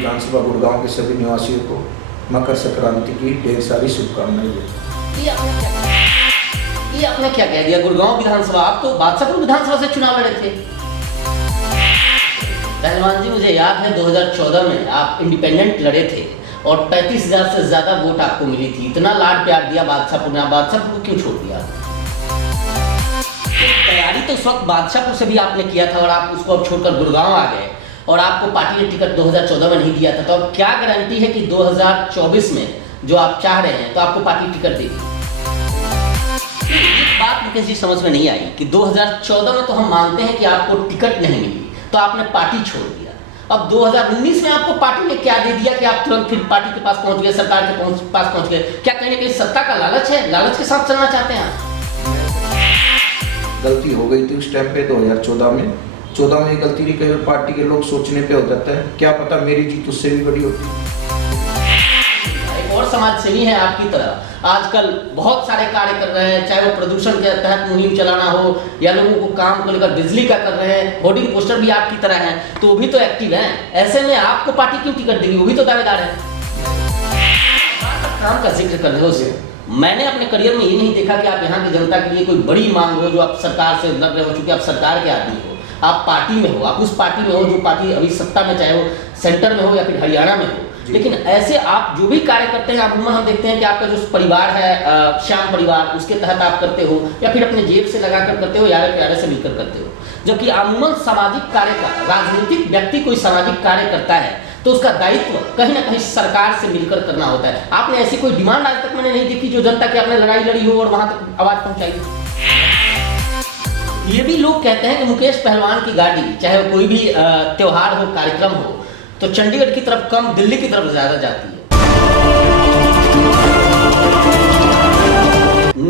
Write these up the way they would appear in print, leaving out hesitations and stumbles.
विधानसभा गुड़गांव के सभी निवासियों को मकर संक्रांति की ढेर सारी शुभकामनाएं देता हूं। ये आपने क्या कह दिया? गुड़गांव विधानसभा, आप तो बादशाहपुर विधानसभा से चुनाव लड़े थे। पहलवान जी, मुझे याद है 2014 में आप इंडिपेंडेंट लड़े थे और 35,000 से ज्यादा वोट आपको मिली थी। इतना लाड प्यार दिया बादशाहपुर ने, बादशाहपुर को क्यों छोड़ दिया? तैयारी तो उस वक्त बादशाहपुर से भी आपने किया था और आप उसको अब छोड़कर गुड़गांव आ गए और आपको पार्टी ने टिकट 2014 में नहीं दिया था। तो अब क्या गारंटी है कि 2024 में जो आप चाह रहे हैं तो आपको पार्टी टिकट देगी? एक बात मुकेश जी समझ में नहीं आई कि 2014 में तो हम मानते हैं कि आपको टिकट नहीं मिली तो आपने पार्टी छोड़ दिया। अब 2019 में आपको पार्टी ने क्या दे दिया कि आप तुरंत फिर पार्टी के पास पहुंच गए, सरकार के पास पहुंच गए? क्या कहीं ना कहीं सत्ता का लालच है? लालच के साथ चलना चाहते हैं आप? गलती हो गई थी उस टाइम पे 2014 में। 14 में ये गलती नहीं, कई पार्टी के लोग सोचने पे हो जाता है, क्या पता मेरी जीत उससे भी बड़ी होती है। और समाज सेवी हैं आपकी तरह, आजकल बहुत सारे कार्य कर रहे हैं, चाहे वो प्रदूषण के तहत मुहिम चलाना हो या लोगों को काम को लेकर बिजली का कर रहे हैं। होर्डिंग पोस्टर भी आपकी तरह हैं, तो वो भी तो एक्टिव हैं। ऐसे में आपको पार्टी क्यों टिकट देगी? वो भी तो दावेदार है। काम का जिक्र कर रहे हो से मैंने अपने करियर में ये नहीं देखा कि आप यहाँ की जनता के लिए कोई बड़ी मांग हो जो आप सरकार से लड़ रहे हो। चूंकि आप सरकार के आदमी हो, आप पार्टी में हो, आप उस पार्टी में हो जो पार्टी अभी सत्ता में, चाहे वो सेंटर में हो या फिर हरियाणा में हो। लेकिन ऐसे आप जो भी कार्य करते हैं, अमूमन हम देखते हैं कि आपका जो परिवार है श्याम परिवार, उसके तहत आप करते हो या फिर अपने जेब से लगाकर करते हो, यारे प्यारे से मिलकर करते हो। जबकि अमूमन सामाजिक कार्य का, राजनीतिक व्यक्ति कोई सामाजिक कार्य करता है तो उसका दायित्व कहीं ना कहीं सरकार से मिलकर करना होता है। आपने ऐसी कोई डिमांड आज तक मैंने नहीं देखी जो जनता की आपने लड़ाई लड़ी हो और वहां तक आवाज पहुंचाई हो। ये भी लोग कहते हैं कि मुकेश पहलवान की गाड़ी, चाहे कोई भी त्योहार हो, कार्यक्रम हो, तो चंडीगढ़ की तरफ कम दिल्ली की तरफ ज्यादा जाती है।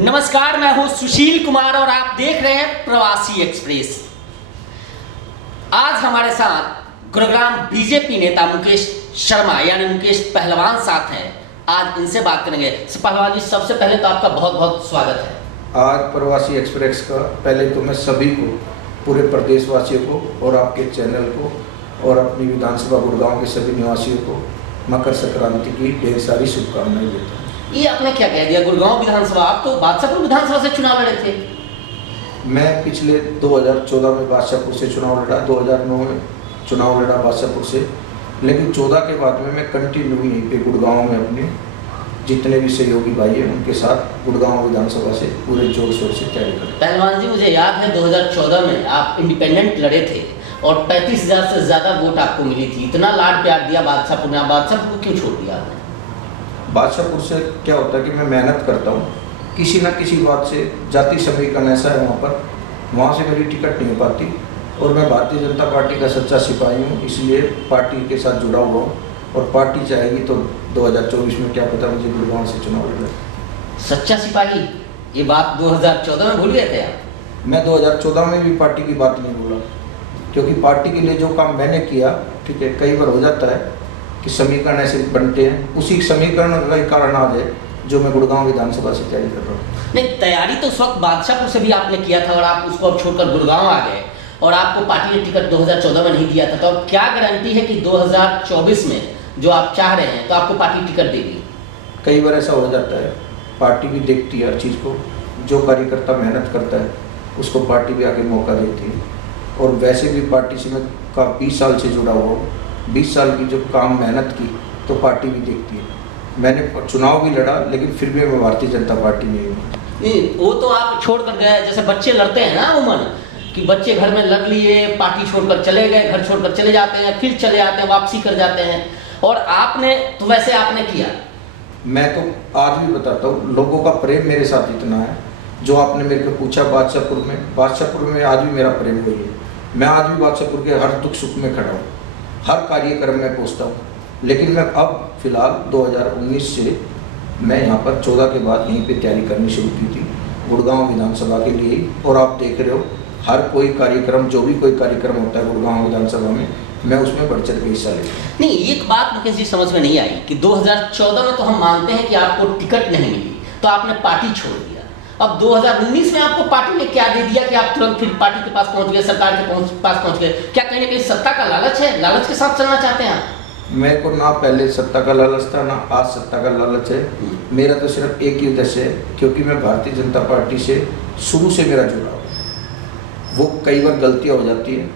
नमस्कार, मैं हूं सुशील कुमार और आप देख रहे हैं प्रवासी एक्सप्रेस। आज हमारे साथ गुरुग्राम बीजेपी नेता मुकेश शर्मा यानी मुकेश पहलवान साथ हैं। आज इनसे बात करेंगे। पहलवान जी, सबसे पहले तो आपका बहुत बहुत स्वागत है आज प्रवासी एक्सप्रेस का। पहले तो मैं सभी को, पूरे प्रदेशवासियों को और आपके चैनल को और अपनी विधानसभा गुड़गांव के सभी निवासियों को मकर संक्रांति की ढेर सारी शुभकामनाएं देता हूं। ये आपने क्या कह दिया? गुड़गांव विधानसभा, आप तो बादशाहपुर विधानसभा से चुनाव लड़े थे। मैं पिछले 2014 में बादशाहपुर से चुनाव लड़ा, 2009 में चुनाव लड़ा बादशाहपुर से, लेकिन 14 के बाद में मैं कंटिन्यू यहीं पे गुड़गांव में अपने जितने भी सहयोगी भाई हैं उनके साथ गुड़गांव विधानसभा से पूरे जोर शोर से तैयारी कर। पहलवान जी, मुझे याद है 2014 में आप इंडिपेंडेंट लड़े थे और 35,000 से ज्यादा वोट आपको मिली थी। इतना लाड प्यार दिया बादशाहपुर ने, बादशाहपुर को क्यों छोड़ दिया आपने? बादशाहपुर से क्या होता है कि मैं मेहनत करता हूँ, किसी न किसी बात से जाति समीकरण ऐसा है वहाँ से मेरी टिकट नहीं हो पाती और मैं भारतीय जनता पार्टी का सच्चा सिपाही हूँ, इसलिए पार्टी के साथ जुड़ा हुआ हूँ और पार्टी चाहेगी तो 2024 में क्या पता मुझे गुड़गांव से चुनाव लड़ना। सच्चा सिपाही, ये बात 2014 में भूल गए थे आप? मैं 2014 में भी पार्टी की बात नहीं बोला, क्योंकि पार्टी के लिए जो काम मैंने किया, ठीक है, कई बार हो जाता है कि समीकरण ऐसे बनते हैं, उसी समीकरण का कारण आज है जो मैं गुड़गांव विधानसभा से तैयारी कर रहा हूँ। नहीं, तैयारी तो उस वक्त बादशाहपुर से भी आपने किया था और आप उसको अब छोड़कर गुड़गांव आ गए और आपको पार्टी ने टिकट 2014 में नहीं दिया था। तो अब क्या गारंटी है कि 2024 में जो आप चाह रहे हैं तो आपको पार्टी टिकट देगी? कई बार ऐसा हो जाता है, पार्टी भी देखती है हर चीज़ को, जो कार्यकर्ता मेहनत करता है उसको पार्टी भी आगे मौका देती है। और वैसे भी पार्टी से मैं 20 साल से जुड़ा हुआ हूँ, 20 साल की जो काम मेहनत की तो पार्टी भी देखती है। मैंने चुनाव भी लड़ा लेकिन फिर भी मैं भारतीय जनता पार्टी में हूँ। वो तो आप छोड़ कर गए, जैसे बच्चे लड़ते हैं ना उमन, कि बच्चे घर में लड़ लिए, पार्टी छोड़कर चले गए, घर छोड़कर चले जाते हैं, फिर चले आते हैं, वापसी कर जाते हैं। और आपने तो वैसे आपने किया। मैं तो आज भी बताता हूँ, लोगों का प्रेम मेरे साथ इतना है, जो आपने मेरे को पूछा बादशाहपुर में आज भी मेरा प्रेम वही है। मैं आज भी बादशाहपुर के हर दुख सुख में खड़ा हूँ, हर कार्यक्रम में पहुँचता हूँ। लेकिन मैं अब फिलहाल 2019 से मैं यहाँ पर 14 के बाद यहीं पे तैयारी करनी शुरू की थी गुड़गांव विधानसभा के लिए। और आप देख रहे हो हर कोई कार्यक्रम, जो भी कोई कार्यक्रम होता है गुड़गांव विधानसभा में, मैं उसमें बढ़ चढ़ के हिस्सा लेता हूँ। नहीं, एक बात मुकेश जी समझ में नहीं आई कि 2014 में तो हम मानते हैं कि आपको टिकट नहीं मिली तो आपने पार्टी छोड़ दिया। अब 2019 में आपको पार्टी ने क्या दे दिया कि आप तुरंत फिर पार्टी के पास पहुंच गए, सरकार के पास पहुंच गए? क्या कहीं ना कहीं सत्ता का लालच है? लालच के साथ चलना चाहते हैं आप? मेरे को ना पहले सत्ता का लालच था, ना आज सत्ता का लालच है। मेरा तो सिर्फ एक ही उद्देश्य है, क्योंकि मैं भारतीय जनता पार्टी से शुरू से मेरा जुड़ाव है। वो कई बार गलतियाँ हो जाती है,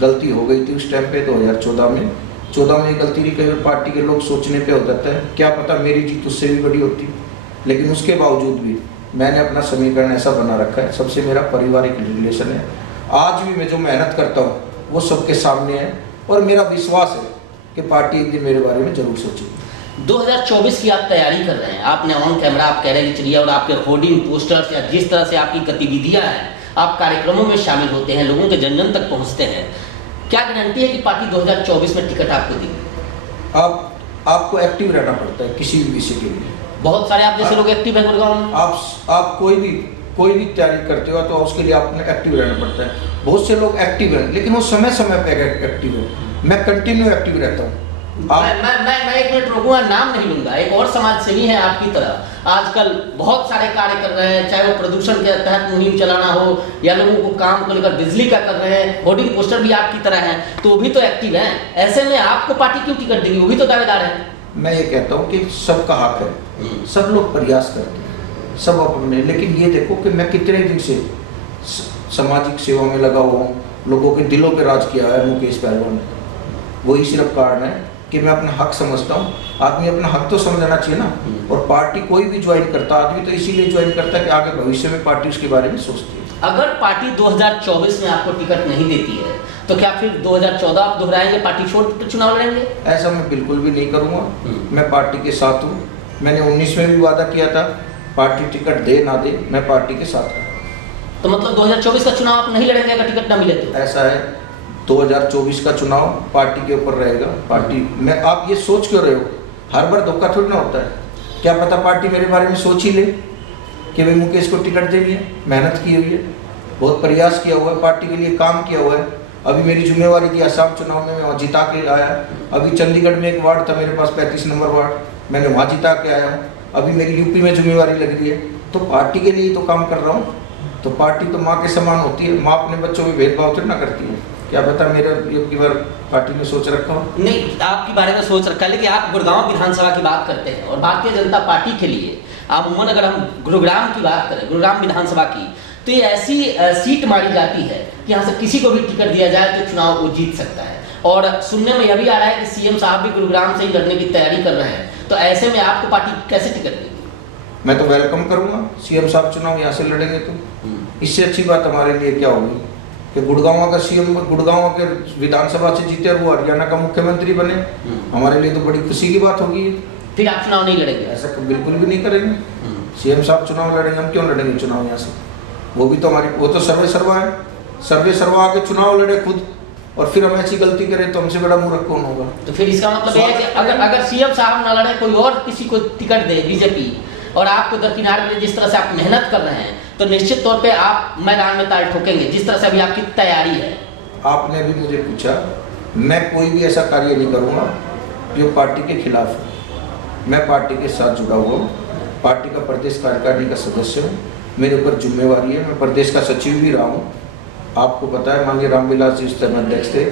गलती हो गई थी उस टाइम पे 2014 में। 14 में गलती नहीं, कई बार पार्टी के लोग सोचने पे हो जाता है, क्या पता मेरी जीत उससे भी बड़ी होती। लेकिन उसके बावजूद भी मैंने अपना समीकरण ऐसा बना रखा है, सबसे मेरा पारिवारिक रिलेशन है। आज भी मैं जो मेहनत करता हूँ वो सबके सामने है, और मेरा विश्वास है कि पार्टी एक दिन मेरे बारे में जरूर सोचेगी। 2024 की आप तैयारी कर रहे हैं, आपने ऑन कैमरा आप कह रहे हैं कि चलिए, और आपके होर्डिंग पोस्टर्स या जिस तरह से आपकी गतिविधियां हैं, आप कार्यक्रमों में शामिल होते हैं, लोगों के जन जन तक पहुंचते हैं, क्या गारंटी है कि पार्टी 2024 में टिकट आपको देगी? आपको एक्टिव रहना पड़ता है किसी भी विषय के लिए। बहुत सारे आप जैसे लोग एक्टिव हैं गुड़गांव में। आप कोई भी तैयारी करते हो तो उसके लिए आपने एक्टिव रहना पड़ता है। बहुत से लोग एक्टिव हैं, लेकिन वो समय समय पे एक्टिव है। मैं कंटिन्यू एक्टिव रहता हूँ। मैं 1 मिनट रुकूंगा, नाम नहीं लूंगा। एक और समाज सेवी है आपकी तरह, आजकल बहुत सारे कार्य कर रहे हैं, चाहे वो प्रदूषण के तहत मुहिम चलाना हो या लोगों को काम को लेकर बिजली का कर रहे हैं, होर्डिंग पोस्टर भी आपकी तरह हैं, तो वो भी तो एक्टिव हैं। ऐसे में आपको पार्टी क्यों टिकट देगी? वो भी तो दावेदार है। मैं ये कहता हूँ कि सबका हक है, सब लोग प्रयास करते हैं, सब अपने। लेकिन ये देखो कि मैं कितने दिन से सामाजिक सेवा में लगा हुआ हूँ, लोगों के दिलों पे राज किया है मुकेश पहलवान ने। वही सिर्फ कारण है कि मैं अपना हक समझता हूँ। आदमी अपना हक तो समझना चाहिए ना। और पार्टी कोई भी ज्वाइन करता आदमी तो इसीलिए ज्वाइन करता है कि आगे भविष्य में पार्टी उसके बारे में सोचती है। अगर पार्टी 2024 में आपको टिकट नहीं देती है तो क्या फिर 2014 आप दोहराएंगे, पार्टी छोड़ कर चुनाव लड़ेंगे? ऐसा मैं बिल्कुल भी नहीं करूँगा। मैं पार्टी के साथ हूँ। मैंने 19 में भी वादा किया था, पार्टी टिकट दे ना दे, मैं पार्टी के साथ हूँ। तो मतलब 2024 का चुनाव आप नहीं लड़ेंगे अगर टिकट ना मिले तो? ऐसा है, 2024 का चुनाव पार्टी के ऊपर रहेगा। पार्टी में आप ये सोच क्यों रहे हो? हर बार धोखा थोड़ी ना होता है। क्या पता पार्टी मेरे बारे में सोच ही ले कि भाई मुकेश को टिकट देनी है। मेहनत की हुई है, बहुत प्रयास किया हुआ है, पार्टी के लिए काम किया हुआ है। अभी मेरी जिम्मेवारी थी असम चुनाव में, मैं वहाँ जिता के आया। अभी चंडीगढ़ में एक वार्ड था मेरे पास, 35 नंबर वार्ड, मैंने वहाँ जिता के आया हूँ। अभी मेरी यूपी में जिम्मेवारी लग रही है, तो पार्टी के लिए तो काम कर रहा हूँ। तो पार्टी तो माँ के समान होती है, माँ अपने बच्चों में भेदभाव तो ना करती है। क्या पता मेरा की बार पार्टी ने सोच रखा हो? नहीं, आपके बारे में सोच रखा है, लेकिन आप गुड़गांव विधानसभा की बात करते हैं और भारतीय जनता पार्टी के लिए अमूमन अगर हम गुरुग्राम की बात करें, गुरुग्राम विधानसभा की, तो ये ऐसी सीट मानी जाती है कि यहाँ से किसी को भी टिकट दिया जाए तो चुनाव वो जीत सकता है। और सुनने में यह भी आ रहा है कि सीएम साहब भी गुरुग्राम से ही लड़ने की तैयारी कर रहे हैं, तो ऐसे में आपको पार्टी कैसे टिकट देगी? मैं तो वेलकम करूंगा, सीएम साहब चुनाव यहाँ से लड़ेंगे तो इससे अच्छी बात हमारे लिए क्या होगी कि गुड़गांव का सीएम गुड़गांव के विधानसभा से जीते और वो हरियाणा का मुख्यमंत्री बने। हमारे लिए तो बड़ी खुशी की बात होगी। फिर आप चुनाव नहीं लड़ेंगे? ऐसा बिल्कुल भी नहीं करेंगे। सीएम साहब चुनाव लड़ेंगे, हम क्यों लड़ेंगे चुनाव यहाँ से? वो भी तो हमारी, वो तो सर्वे सर्वा है, सर्वे सर्वा आके चुनाव लड़े खुद, और फिर हम ऐसी गलती करें तो हमसे बड़ा मूर्ख कौन होगा? तो फिर इसका मतलब है कि अगर सीएम साहब ना लड़े, कोई और किसी को टिकट दे बीजेपी, और आपको दरकिनार में जिस तरह से आप मेहनत कर रहे हैं, तो निश्चित तौर पे आप मैदान में ताल ठोकेंगे, जिस तरह से अभी आपकी तैयारी है। आपने भी मुझे पूछा, मैं कोई भी ऐसा कार्य नहीं करूँगा जो पार्टी के खिलाफ है। मैं पार्टी के साथ जुड़ा हुआ हूँ, पार्टी का प्रदेश कार्यकारिणी का सदस्य हूँ, मेरे ऊपर जिम्मेवारी है। मैं प्रदेश का सचिव भी रहा हूँ। आपको पता है माननीय रामविलास जी उस समय अध्यक्ष थे,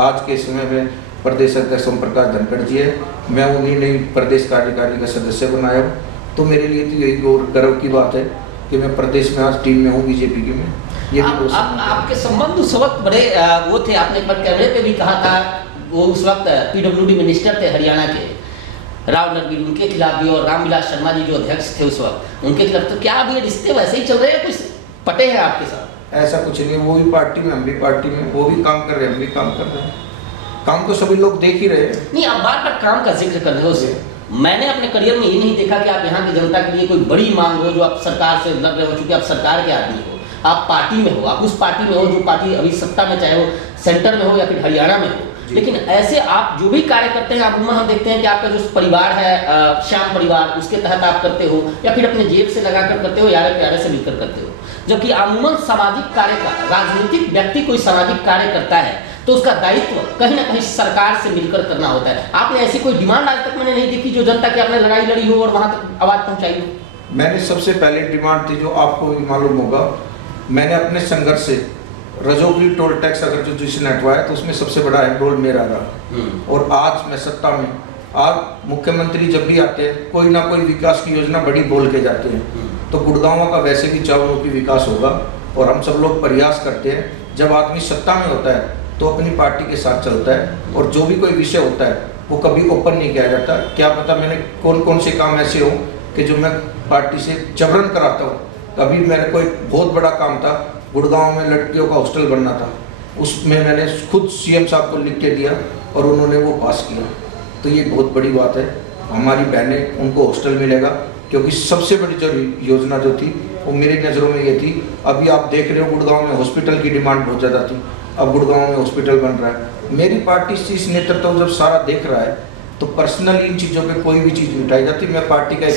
आज के समय में प्रदेश अध्यक्ष ओम प्रकाश धनखड़ जी है, मैं उन्हीं ने प्रदेश कार्यकारिणी का सदस्य बनाया हूँ। तो मेरे लिए तो यही गर्व की बात है कि मैं प्रदेश में आज टीम में हूँ बीजेपी की। में ये भी आपके संबंध उस वक्त बड़े वो थे, आपने एक बार कैमरे पे भी कहा था, वो उस वक्त पीडब्ल्यूडी मिनिस्टर थे हरियाणा के, राव नरवीर, उनके खिलाफ भी, और रामविलास शर्मा जी जो अध्यक्ष थे उस वक्त, उनके खिलाफ। तो क्या अभी रिश्ते वैसे ही चल रहे हैं, कुछ पटे हैं आपके साथ? ऐसा कुछ नहीं, वो भी पार्टी में, हम भी पार्टी में, वो भी काम कर रहे हैं, हम भी काम कर रहे हैं। काम तो सभी लोग देख ही रहे हैं। नहीं, आप बार बार काम का जिक्र कर रहे हो उसे। मैंने अपने करियर में ये नहीं देखा कि आप यहाँ की जनता के लिए कोई बड़ी मांग हो जो आप सरकार से लड़ रहे हो, चूंकि आप सरकार के आदमी हो, आप पार्टी में हो, आप उस पार्टी में हो जो पार्टी अभी सत्ता में, चाहे वो सेंटर में हो या फिर हरियाणा में हो, लेकिन ऐसे आप जो भी कार्य करते हैं, अमूमन हम देखते हैं कि आपका जो परिवार है श्याम परिवार, उसके तहत आप करते हो, या फिर अपने जेब से लगाकर करते हो, यारे प्यारे से मिलकर करते हो। जबकि अमूमन सामाजिक कार्य का, राजनीतिक व्यक्ति कोई सामाजिक कार्य करता है तो उसका दायित्व कहीं ना कहीं सरकार से मिलकर करना होता है। आपने ऐसी कोई डिमांड आज तक मैंने नहीं देखी जो जनता की आपने लड़ाई लड़ी हो और वहां तक आवाज पहुंचाई हो। मैंने सबसे पहले डिमांड थी, जो आपको भी मालूम होगा, मैंने अपने संघर्ष से रजौरी टोल टैक्स अगर जो जिसने हटवाया तो उसमें सबसे बड़ा रोल मेरा रहा। और आज मैं सत्ता में, आज मुख्यमंत्री जब भी आते हैं कोई ना कोई विकास की योजना बड़ी बोल के जाते हैं, तो गुड़गांव का वैसे भी चारों की विकास होगा। और हम सब लोग प्रयास करते हैं, जब आदमी सत्ता में होता है तो अपनी पार्टी के साथ चलता है, और जो भी कोई विषय होता है वो कभी ओपन नहीं किया जाता। क्या पता मैंने कौन कौन से काम ऐसे हो कि जो मैं पार्टी से जबरन कराता हूँ। कभी मेरे कोई बहुत बड़ा काम था, गुड़गांव में लड़कियों का हॉस्टल बनना था, उसमें मैंने खुद सीएम साहब को लिख के दिया और उन्होंने वो पास किया। तो ये बहुत बड़ी बात है, हमारी बहनें उनको हॉस्टल मिलेगा, क्योंकि सबसे बड़ी जो योजना जो थी वो मेरी नज़रों में ये थी। अभी आप देख रहे हो गुड़गांव में हॉस्पिटल की डिमांड बहुत ज़्यादा थी, अब गुड़गांव में हॉस्पिटल बन रहा है। मेरी पार्टी शीर्ष नेतृत्व जब सारा देख रहा है तो पर्सनली इन चीज़ों पे कोई भी चीज़ उठाई जाती, मैं पार्टी का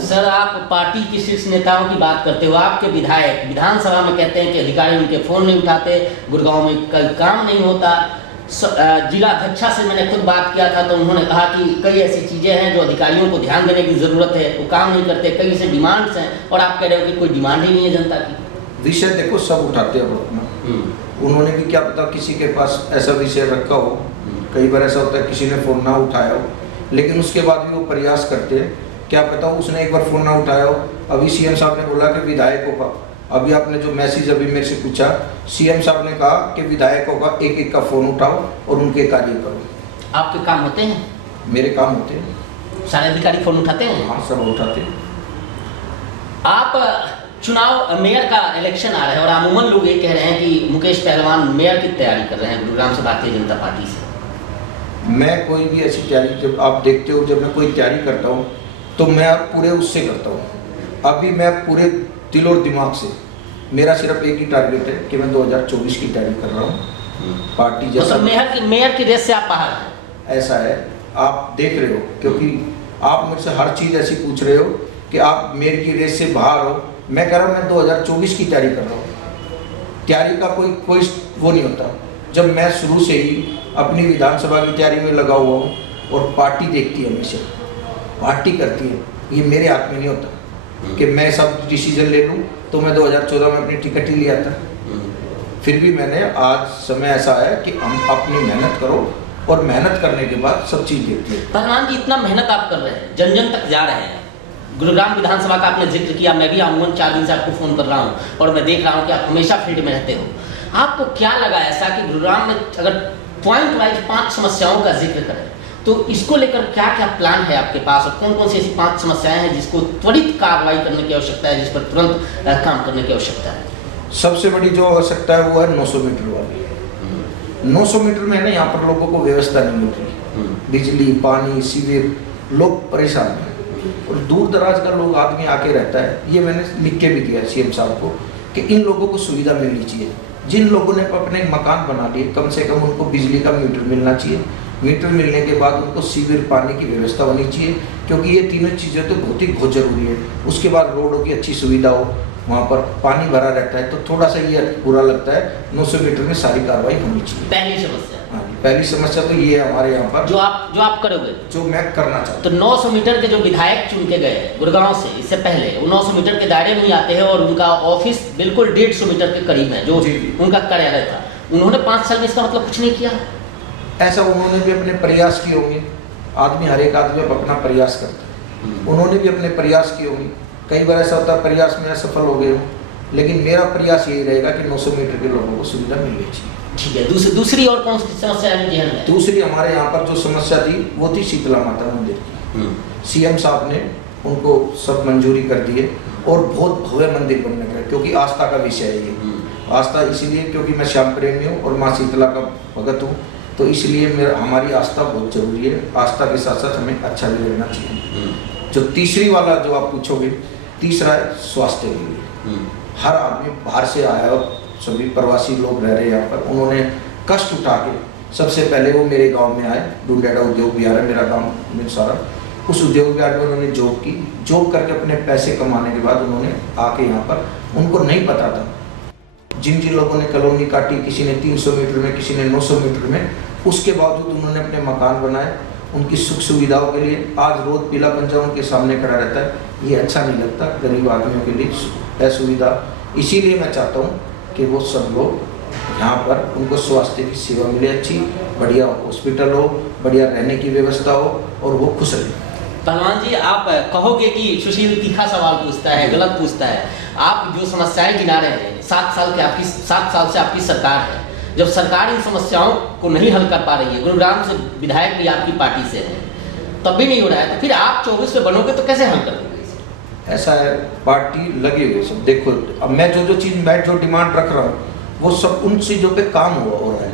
सर आप पार्टी के शीर्ष नेताओं की बात करते हो, आपके विधायक विधानसभा में कहते हैं कि अधिकारी उनके फ़ोन नहीं उठाते, गुड़गांव में कई काम नहीं होता। जिला अध्यक्षा से मैंने खुद बात किया था तो उन्होंने कहा कि कई ऐसी चीज़ें हैं जो अधिकारियों को ध्यान देने की ज़रूरत है, वो काम नहीं करते, कई ऐसे डिमांड्स हैं, और आप कह रहे हो कि कोई डिमांड ही नहीं है जनता की। विषय देखो सब उठाते हैं अपना, उन्होंने भी क्या पता किसी के पास ऐसा विषय रखा हो, कई बार ऐसा होता है किसी ने फ़ोन ना उठाया हो, लेकिन उसके बाद भी वो प्रयास करते हैं। क्या पता उसने एक बार फ़ोन ना उठाया हो। अभी सीएम साहब ने बोला कि विधायकों का, अभी आपने जो मैसेज अभी मेरे से पूछा, सीएम साहब ने कहा कि विधायकों का एक एक का फ़ोन उठाओ और उनके कार्य करो। आपके काम होते हैं? मेरे काम होते हैं। सारे अधिकारी फ़ोन उठाते हैं? हाँ, सब उठाते हैं। आप चुनाव, मेयर का इलेक्शन आ रहा है और अमूमन लोग ये कह रहे हैं कि मुकेश पहलवान मेयर की तैयारी कर रहे हैं गुरुग्राम से भारतीय जनता पार्टी से। मैं कोई भी ऐसी तैयारी, जब आप देखते हो जब मैं कोई तैयारी करता हूँ तो मैं पूरे उससे करता हूँ। अभी मैं पूरे दिल और दिमाग से, मेरा सिर्फ एक ही टारगेट है कि मैं 2024 की तैयारी कर रहा हूँ। पार्टी जैसा मेयर की रेस से आप बाहर हैं? ऐसा है, आप देख रहे हो, क्योंकि आप मुझसे हर चीज़ ऐसी पूछ रहे हो कि आप मेयर की रेस से बाहर हो। मैं कह रहा हूँ मैं 2024 की तैयारी कर रहा हूँ। तैयारी का कोई वो नहीं होता। जब मैं शुरू से ही अपनी विधानसभा की तैयारी में लगा हुआ हूँ, और पार्टी देखती है, हमेशा पार्टी करती है, ये मेरे हाथ में नहीं होता कि मैं सब डिसीजन ले लूँ। तो मैं 2014 में अपनी टिकट ही लिया था, फिर भी मैंने, आज समय ऐसा है कि हम अपनी मेहनत करो, और मेहनत करने के बाद सब चीज़ देखती है। पहलवान जी, इतना मेहनत आप कर रहे हैं, जन जन तक जा रहे हैं, गुरुग्राम विधानसभा का आपने जिक्र किया, मैं भी अमूमन 4 दिन से आपको फ़ोन कर रहा हूँ और मैं देख रहा हूँ कि आप हमेशा फील्ड में रहते हो। आपको क्या लगा ऐसा कि गुरुग्राम में अगर पॉइंट वाइज 5 समस्याओं का जिक्र करें तो इसको लेकर क्या क्या प्लान है आपके पास, और कौन कौन सी ऐसी 5 समस्याएं हैं जिसको त्वरित कार्रवाई करने की आवश्यकता है, जिस पर तुरंत काम करने की आवश्यकता है? सबसे बड़ी जो आवश्यकता है वो है 900 मीटर वाली। 900 मीटर में है ना, यहाँ पर लोगों को व्यवस्था नहीं मिल रही, बिजली, पानी, सीवर, लोग परेशान हैं, और दूर दराज का लोग आदमी आके रहता है। ये मैंने लिख के भी दिया है सीएम साहब को कि इन लोगों को सुविधा मिलनी चाहिए। जिन लोगों ने अपने मकान बना लिए, कम से कम उनको बिजली का मीटर मिलना चाहिए। मीटर मिलने के बाद उनको सीवर, पानी की व्यवस्था होनी चाहिए, क्योंकि ये तीनों चीज़ें तो बहुत ज़रूरी है। उसके बाद रोडों की अच्छी सुविधा हो, वहाँ पर पानी भरा रहता है तो थोड़ा सा ये बुरा लगता है। 900 मीटर में सारी कार्रवाई होनी चाहिए। पहली समस्या, हाँ, पहली समस्या तो ये है हमारे यहाँ पर, जो आप करोगे, जो मैं करना चाहता हूँ। तो 900 मीटर के जो विधायक चुन के गए गुड़गांव से, इससे पहले वो 900 मीटर के दायरे में ही आते हैं, और उनका ऑफिस बिल्कुल 150 मीटर के करीब है जो उनका कार्यालय था। उन्होंने 5 साल में इसका मतलब कुछ नहीं किया? ऐसा उन्होंने भी अपने प्रयास किए होंगे। आदमी, हर एक आदमी अपना प्रयास करता है, उन्होंने भी अपने प्रयास किए होंगे। कई बार ऐसा होता है प्रयास में असफल हो गए हो, लेकिन मेरा प्रयास यही रहेगा कि 900 मीटर के लोगों को सुविधा मिलनी चाहिए। ठीक है। दूसरी और कौन सी समस्या है? दूसरी हमारे यहाँ पर जो समस्या थी वो थी शीतला माता मंदिर की। सीएम साहब ने उनको सब मंजूरी कर दिए, और बहुत भव्य मंदिर बनने का, क्योंकि आस्था का विषय है ये। आस्था इसीलिए क्योंकि मैं श्याम प्रेमी हूँ और माँ शीतला का भगत हूँ, तो इसलिए हमारी आस्था बहुत जरूरी है। आस्था के साथ साथ हमें अच्छा भी रहना चाहिए। जो तीसरी वाला जो आप पूछोगे, तीसरा है स्वास्थ्य के लिए। हर आदमी बाहर से आया और सभी प्रवासी लोग रह रहे हैं यहाँ पर, उन्होंने कष्ट उठा के सबसे पहले वो मेरे गांव में आए। डुंडेड़ा उद्योग विहार है मेरा गांव में सारा, उस उद्योग विहार में उन्होंने जॉब की। जॉब करके अपने पैसे कमाने के बाद उन्होंने आके यहाँ पर, उनको नहीं पता था, जिन जिन लोगों ने कॉलोनी काटी, किसी ने 300 मीटर में, किसी ने 900 मीटर में, उसके बावजूद उन्होंने अपने मकान बनाए उनकी सुख सुविधाओं के लिए। आज रोज पीला पंजा उनके सामने खड़ा रहता है, ये अच्छा नहीं लगता गरीब आदमियों के लिए असुविधा। इसीलिए मैं चाहता हूँ कि वो सब लोग यहाँ पर उनको स्वास्थ्य की सेवा मिले, अच्छी बढ़िया हॉस्पिटल हो, बढ़िया रहने की व्यवस्था हो और वो खुश रहे। पहलवान जी, आप कहोगे कि सुशील तीखा सवाल पूछता है, गलत पूछता है। आप जो समस्याएं गिना रहे हैं, 7 साल से आपकी सरकार है, जब सरकार इन समस्याओं को नहीं हल कर पा रही है, गुरुग्राम से विधायक भी आपकी पार्टी से हैं, तब भी नहीं हो रहा है, तो फिर आप 24 में बनोगे तो कैसे हल करोगे? ऐसा है, पार्टी लगी हुई सब। देखो, अब मैं जो चीज़ जो डिमांड रख रहा हूँ वो सब उन चीज़ों पे काम हो रहा है,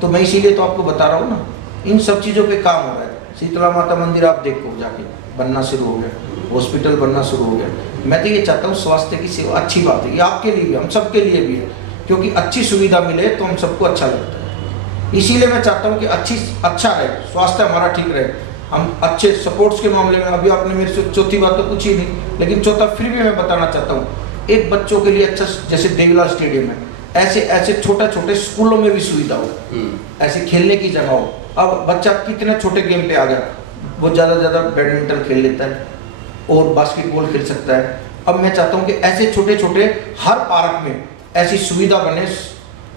तो मैं इसीलिए तो आपको बता रहा हूँ ना, इन सब चीज़ों पे काम हो रहा है। शीतला माता मंदिर आप देखो जाके बनना शुरू हो गया, हॉस्पिटल बनना शुरू हो गया। मैं तो ये चाहता हूँ स्वास्थ्य की सेवा अच्छी बात है, ये आपके लिए भी, हम सबके लिए भी है, क्योंकि अच्छी सुविधा मिले तो हम सबको अच्छा लगता है। इसीलिए मैं चाहता हूँ कि अच्छा रहे, स्वास्थ्य हमारा ठीक रहे, हम अच्छे सपोर्ट्स के मामले में। अभी आपने मेरे से चौथी बात तो पूछी नहीं, लेकिन चौथा फिर भी मैं बताना चाहता हूँ, एक बच्चों के लिए अच्छा, जैसे देवला स्टेडियम है, ऐसे छोटे स्कूलों में भी सुविधा हो, ऐसे खेलने की जगह हो। अब बच्चा कितने छोटे गेम पे आ गया, वो ज़्यादा बैडमिंटन खेल लेता है और बास्केटबॉल खेल सकता है। अब मैं चाहता हूँ कि ऐसे छोटे हर पार्क में ऐसी सुविधा बने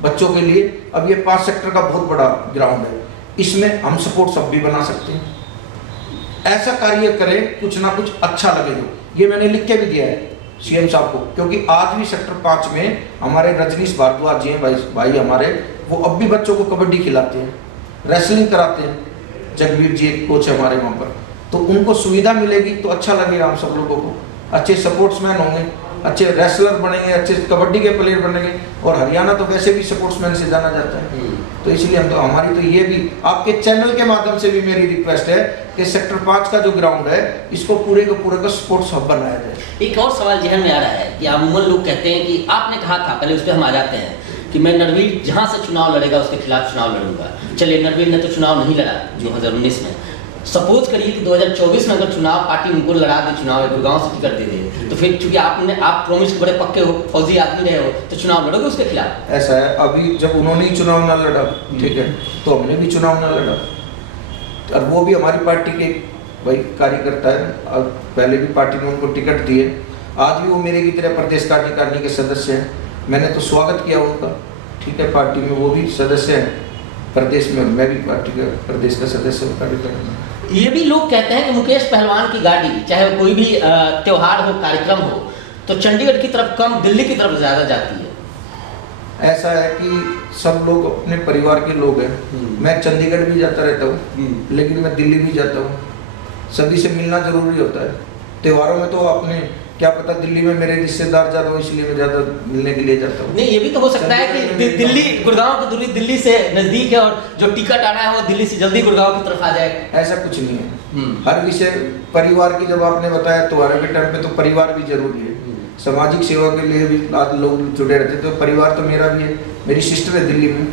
बच्चों के लिए। अब ये 5 सेक्टर का बहुत बड़ा ग्राउंड है, इसमें हम सपोर्ट सब भी बना सकते हैं। ऐसा कार्य करें, कुछ ना कुछ अच्छा लगे। ये मैंने लिख के भी दिया है सीएम साहब को, क्योंकि आज भी सेक्टर 5 में हमारे रजनीश भारद्वाज जी हैं भाई हमारे, वो अब भी बच्चों को कबड्डी खिलाते हैं, रेसलिंग कराते हैं। जगवीर जी एक कोच है हमारे वहाँ पर, तो उनको सुविधा मिलेगी तो अच्छा लगेगा हम सब लोगों को। अच्छे सपोर्ट्समैन होंगे, अच्छे रेसलर बनेंगे, अच्छे कबड्डी के प्लेयर बनेंगे, और हरियाणा तो वैसे भी सपोर्ट्समैन से जाना जाता है। तो इसलिए हम तो, हमारी तो ये भी आपके चैनल के माध्यम से भी मेरी रिक्वेस्ट है कि सेक्टर 5 का जो ग्राउंड है, इसको पूरे का स्पोर्ट्स हब बनाया जाए। एक और सवाल जहन में आ रहा है कि अमूमन लोग कहते हैं कि आपने कहा था, पहले उस पर हम आ जाते हैं, कि मैं नरवीर जहाँ से चुनाव लड़ेगा उसके खिलाफ चुनाव लड़ूंगा। चलिए, नरवीर ने तो चुनाव नहीं लड़ा 2019 में। सपोज करिए कि 2024 में अगर चुनाव पार्टी उनको लड़ा दे, चुनाव गुड़गांव से टिकट दे दे, तो फिर चूंकि आप प्रोमिस के बड़े पक्के हो, फौजी आदमी रहे हो, तो चुनाव लड़ोगे उसके खिलाफ? ऐसा है, अभी जब उन्होंने ही चुनाव ना लड़ा, ठीक है, तो हमने भी चुनाव ना लड़ा, और वो भी हमारी पार्टी के भाई कार्यकर्ता है, और पहले भी पार्टी ने उनको टिकट दिए, आज भी वो मेरे की तरह प्रदेश कार्यकारिणी के सदस्य हैं। मैंने तो स्वागत किया उनका, ठीक है, पार्टी में वो भी सदस्य हैं प्रदेश में, मैं भी पार्टी का प्रदेश का सदस्य हूँ। ये भी लोग कहते हैं कि मुकेश पहलवान की गाड़ी, चाहे कोई भी त्योहार हो, कार्यक्रम हो, तो चंडीगढ़ की तरफ कम, दिल्ली की तरफ ज़्यादा जाती है। ऐसा है कि सब लोग अपने परिवार के लोग हैं। मैं चंडीगढ़ भी जाता रहता हूँ, लेकिन मैं दिल्ली भी जाता हूँ। सभी से मिलना जरूरी होता है। त्योहारों में तो अपने क्या पता दिल्ली में मेरे रिश्तेदार ज़्यादा हो, इसलिए मैं ज़्यादा मिलने के लिए जाता हूँ। नहीं, ये भी तो हो सकता है कि दिल्ली, गुड़गांव की दूरी दिल्ली से नज़दीक है, और जो टिकट आना है वो दिल्ली से जल्दी गुड़गांव की तरफ आ जाए। ऐसा कुछ नहीं है। हर विषय परिवार की, जब आपने बताया त्योहारों के टाइम पे, तो परिवार भी जरूरी है। सामाजिक सेवा के लिए भी लोग जुड़े रहते, तो परिवार तो मेरा भी है। मेरी सिस्टर है दिल्ली में,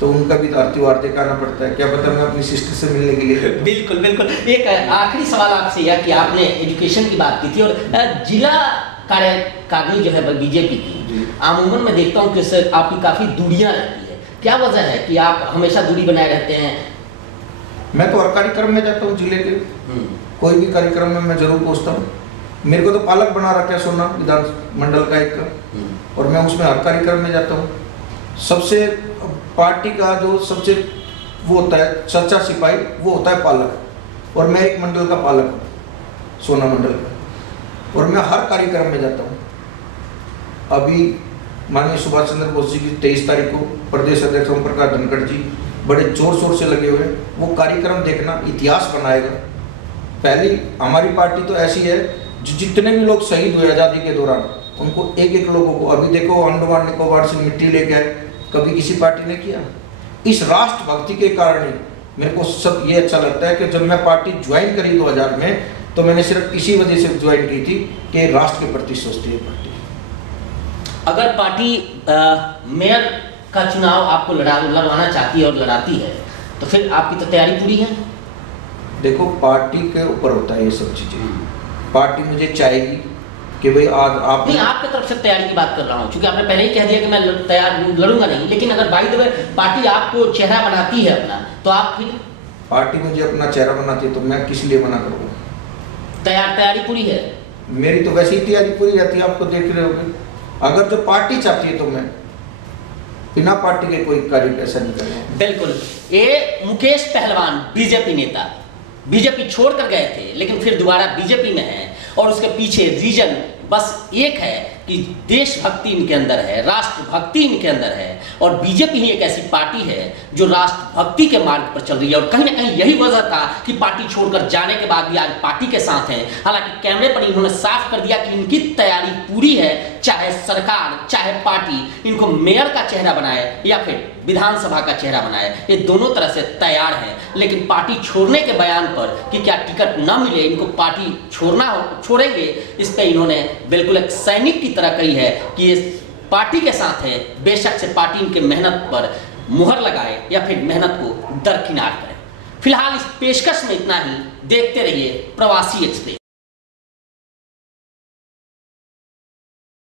तो उनका भी त्योहार दिखाना पड़ता है। क्या पता मैं अपनी सिस्टर से मिलने के लिए। बिल्कुल बिल्कुल। एक आखिरी सवाल आपसे यह कि आपने एजुकेशन की बात की थी, और जिला कार्यकारिणी जो है बीजेपी की, अमूमन मैं देखता हूँ कि उससे आपकी काफ़ी दूरियाँ रहती है। क्या वजह है कि आप हमेशा दूरी बनाए रहते हैं? मैं तो हर कार्यक्रम में जाता हूँ, जिले के कोई भी कार्यक्रम में मैं जरूर पहुँचता हूँ। मेरे को तो पालक बना रखा है सोना विधान मंडल का एक का, और मैं उसमें हर कार्यक्रम में जाता हूँ। सबसे पार्टी का जो सबसे वो होता है सच्चा सिपाही, वो होता है पालक, और मैं एक मंडल का पालक हूँ, सोना मंडल का, और मैं हर कार्यक्रम में जाता हूँ। अभी माननीय सुभाष चंद्र बोस जी की 23 तारीख को प्रदेश अध्यक्ष ओम प्रकाश धनखड़ जी बड़े जोर शोर से लगे हुए, वो कार्यक्रम देखना इतिहास बनाएगा। पहली हमारी पार्टी तो ऐसी है, जो जितने भी लोग शहीद हुए आज़ादी के दौरान, उनको एक एक लोगों को, अभी देखो अंडमान निकोबार से मिट्टी लेके आए, कभी किसी पार्टी ने किया। इस राष्ट्रभक्ति के कारण ही मेरे को सब ये अच्छा लगता है कि जब मैं पार्टी ज्वाइन करी 2000 में, तो मैंने सिर्फ इसी वजह से ज्वाइन की थी कि राष्ट्र के प्रति सोचती है पार्टी। अगर पार्टी मेयर का चुनाव आपको लड़वाना चाहती है और लड़ाती है, तो फिर आपकी तो तैयारी पूरी है? देखो, पार्टी के ऊपर होता है ये सब चीज़ें। पार्टी मुझे चाहेगी कि भाई आज आप नहीं, आपकी तरफ से तैयारी की बात कर रहा हूँ, क्योंकि आपने पहले ही कह दिया कि मैं तैयार लड़ूंगा नहीं, लेकिन अगर बाय द वे पार्टी आपको चेहरा बनाती है अपना, तो आप फिर? पार्टी मुझे अपना चेहरा बनाती है तो मैं किस लिए मना करूँगा? तैयारी पूरी है मेरी, तो वैसे ही तैयारी पूरी रहती है, आपको देख रहे होगे। अगर जो पार्टी चाहती है तो मैं बिना पार्टी के कोई कार्य ऐसा नहीं कर रहे हैं। बिल्कुल। ये मुकेश पहलवान बीजेपी नेता बीजेपी छोड़कर गए थे, लेकिन फिर दोबारा बीजेपी में हैं, और उसके पीछे रीजन बस एक है कि देशभक्ति इनके अंदर है, राष्ट्रभक्ति इनके अंदर है, और बीजेपी ही एक ऐसी पार्टी है जो राष्ट्रभक्ति के मार्ग पर चल रही है। और कहीं ना कहीं यही वजह था कि पार्टी छोड़कर जाने के बाद भी आज पार्टी के साथ हैं। हालांकि कैमरे पर इन्होंने साफ कर दिया कि इनकी तैयारी पूरी है, चाहे सरकार चाहे पार्टी इनको मेयर का चेहरा बनाए या फिर विधानसभा का चेहरा बनाए, ये दोनों तरह से तैयार हैं। लेकिन पार्टी छोड़ने के बयान पर कि क्या टिकट न मिले इनको पार्टी छोड़ेंगे, इस पर इन्होंने बिल्कुल एक सैनिक की तरह कही है कि इस पार्टी के साथ है, बेशक से पार्टी इनके मेहनत पर मुहर लगाए या फिर मेहनत को दरकिनार करे। फिलहाल इस पेशकश में इतना ही। देखते रहिए प्रवासी एक्सप्रेस।